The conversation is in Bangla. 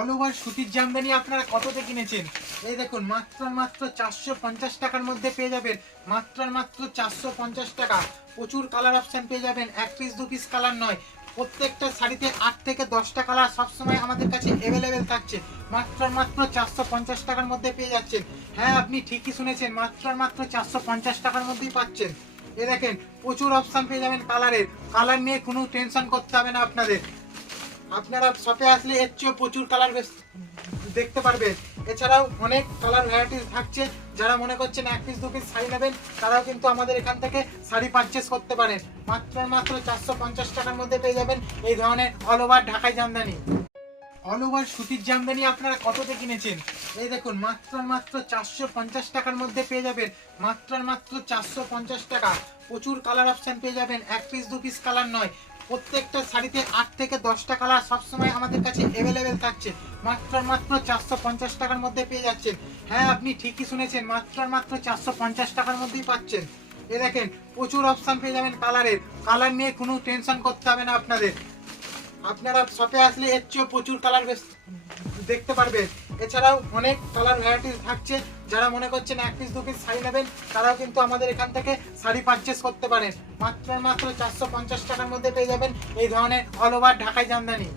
অল ওভার সুতির জামদানি আপনারা কততে কিনেছেন? এই দেখুন মাত্র 450 টাকার মধ্যে পেয়ে যাবেন। মাত্র 450 টাকা। প্রচুর কালার অপশন পেয়ে যাবেন, এক পিস দু পিস কালার নয়। প্রত্যেকটা শাড়িতে 8 থেকে 10টা কালার সবসময় আমাদের কাছে অ্যাভেলেবেল থাকছে। মাত্র 450 টাকার মধ্যে পেয়ে যাচ্ছেন। হ্যাঁ, আপনি ঠিকই শুনেছেন, মাত্র 450 টাকার মধ্যেই পাচ্ছেন। এ দেখেন প্রচুর অপশন পেয়ে যাবেন কালারের। কালার নিয়ে কোনো টেনশন করতে হবে না আপনাদের। আপনারা শপে আসলে এর চেয়েও প্রচুর কালার দেখতে পারবেন। এছাড়াও অনেক কালার ভ্যারাইটিস থাকছে। যারা মনে করছেন এক পিস দু পিস শাড়ি নেবেন, তারাও কিন্তু আমাদের এখান থেকে শাড়ি পারচেস করতে পারেন। মাত্র 450 টাকার মধ্যে পেয়ে যাবেন এই ধরনের অল ওভার ঢাকাই জামদানি। অল ওভার সুতির জামদানি আপনারা কততে কিনেছেন? এই দেখুন মাত্র 450 টাকার মধ্যে পেয়ে যাবেন। মাত্র 450 টাকা। প্রচুর কালার অপশন পেয়ে যাবেন, এক পিস দু পিস কালার নয়। প্রত্যেকটা শাড়িতে 8 থেকে 10টা কালার সবসময় আমাদের কাছে অ্যাভেলেবেল থাকছে। মাত্র 450 টাকার মধ্যে পেয়ে যাচ্ছেন। হ্যাঁ, আপনি ঠিকই শুনেছেন, মাত্র 450 টাকার মধ্যেই পাচ্ছেন। এ দেখেন প্রচুর অপশন পেয়ে যাবেন কালারের। কালার নিয়ে কোনো টেনশন করতে হবে না আপনাদের। আপনারা শপে আসলে এর চেয়েও প্রচুর কালার দেখতে পারবেন। এছাড়াও অনেক কালার ভ্যারাইটিস থাকছে। যারা মনে করছেন এক পিস দু পিস শাড়ি নেবেন, তারাও কিন্তু আমাদের এখান থেকে শাড়ি পারচেস করতে পারেন। মাত্র 450 টাকার মধ্যে পেয়ে যাবেন এই ধরনের অল ওভার ঢাকাই জামদানি।